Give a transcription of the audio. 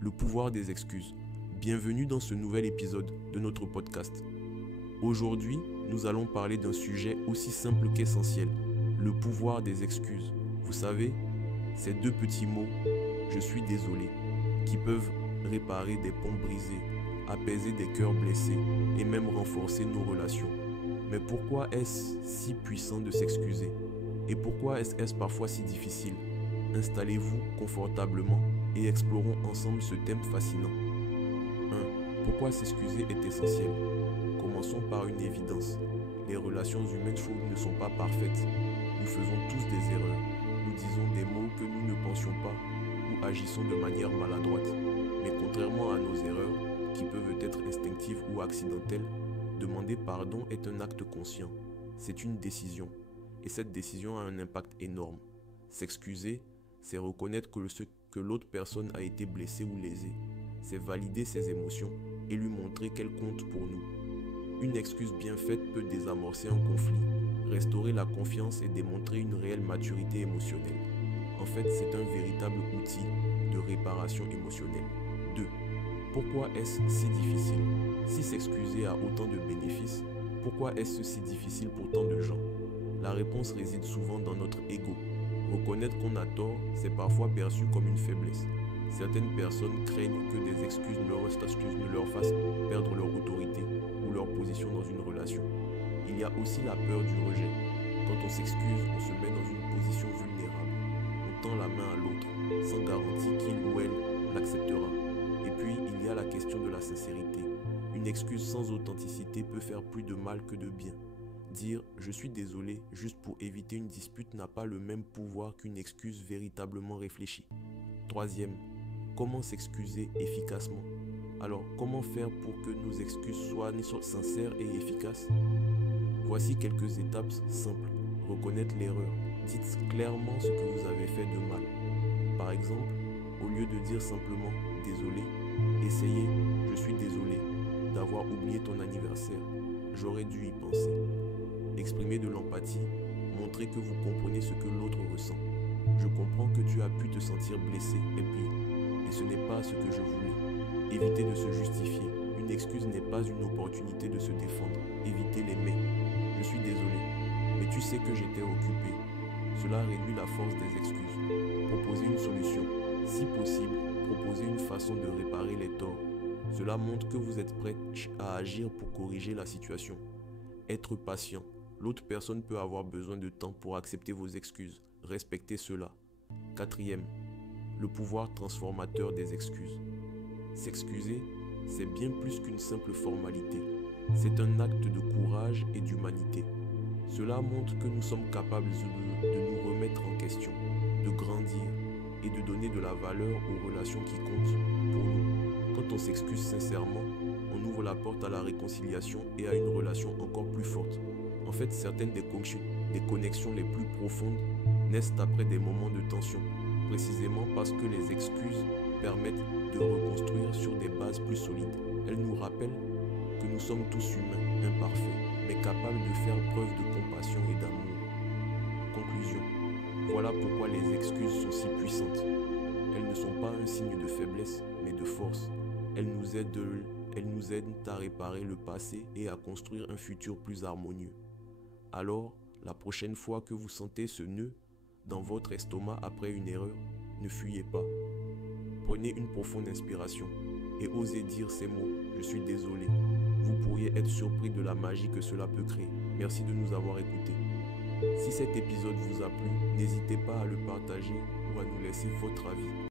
le pouvoir des excuses. Bienvenue dans ce nouvel épisode de notre podcast. Aujourd'hui, nous allons parler d'un sujet aussi simple qu'essentiel, le pouvoir des excuses. Vous savez, ces deux petits mots, je suis désolé, qui peuvent réparer des ponts brisés, apaiser des cœurs blessés et même renforcer nos relations. Mais pourquoi est-ce si puissant de s'excuser? Et pourquoi est-ce parfois si difficile? Installez-vous confortablement et explorons ensemble ce thème fascinant. 1. Pourquoi s'excuser est essentiel? Commençons par une évidence. Les relations humaines ne sont pas parfaites. Nous faisons tous des erreurs. Nous disons des mots que nous ne pensions pas ou agissons de manière maladroite. Mais contrairement à nos erreurs, qui peuvent être instinctives ou accidentelles, demander pardon est un acte conscient. C'est une décision. Et cette décision a un impact énorme. S'excuser, c'est reconnaître que l'autre personne a été blessée ou lésée. C'est valider ses émotions et lui montrer qu'elle compte pour nous. Une excuse bien faite peut désamorcer un conflit, restaurer la confiance et démontrer une réelle maturité émotionnelle. En fait, c'est un véritable outil de réparation émotionnelle. 2. Pourquoi est-ce si difficile? Si s'excuser a autant de bénéfices, pourquoi est-ce si difficile pour tant de gens? La réponse réside souvent dans notre ego. Reconnaître qu'on a tort, c'est parfois perçu comme une faiblesse. Certaines personnes craignent que des excuses ne leur fassent perdre leur autorité ou leur position dans une relation. Il y a aussi la peur du rejet. Quand on s'excuse, on se met dans une position vulnérable. On tend la main à l'autre, sans garantie qu'il ou elle l'acceptera. Et puis, il y a la question de la sincérité. Une excuse sans authenticité peut faire plus de mal que de bien. Dire « je suis désolé » juste pour éviter une dispute n'a pas le même pouvoir qu'une excuse véritablement réfléchie. 3e, comment s'excuser efficacement? Alors, comment faire pour que nos excuses soient sincères et efficaces? Voici quelques étapes simples. Reconnaître l'erreur. Dites clairement ce que vous avez fait de mal. Par exemple, au lieu de dire simplement « désolé », essayez « je suis désolé d'avoir oublié ton anniversaire. J'aurais dû y penser ». Exprimez de l'empathie, montrez que vous comprenez ce que l'autre ressent. Je comprends que tu as pu te sentir blessé et ce n'est pas ce que je voulais. Évitez de se justifier. Une excuse n'est pas une opportunité de se défendre. Évitez les mais. Je suis désolé, mais tu sais que j'étais occupé. Cela réduit la force des excuses. Proposez une solution. Si possible, proposez une façon de réparer les torts. Cela montre que vous êtes prêt à agir pour corriger la situation. Être patient. L'autre personne peut avoir besoin de temps pour accepter vos excuses. Respectez cela. 4e, le pouvoir transformateur des excuses. S'excuser, c'est bien plus qu'une simple formalité. C'est un acte de courage et d'humanité. Cela montre que nous sommes capables de nous remettre en question, de grandir et de donner de la valeur aux relations qui comptent pour nous. Quand on s'excuse sincèrement, on ouvre la porte à la réconciliation et à une relation encore plus forte. En fait, certaines des connexions les plus profondes naissent après des moments de tension, précisément parce que les excuses permettent de reconstruire sur des bases plus solides. Elles nous rappellent que nous sommes tous humains, imparfaits, mais capables de faire preuve de compassion et d'amour. Conclusion. Voilà pourquoi les excuses sont si puissantes. Elles ne sont pas un signe de faiblesse, mais de force. Elles nous aident à réparer le passé et à construire un futur plus harmonieux. Alors, la prochaine fois que vous sentez ce nœud dans votre estomac après une erreur, ne fuyez pas. Prenez une profonde inspiration et osez dire ces mots « je suis désolé ». Vous pourriez être surpris de la magie que cela peut créer. Merci de nous avoir écoutés. Si cet épisode vous a plu, n'hésitez pas à le partager ou à nous laisser votre avis.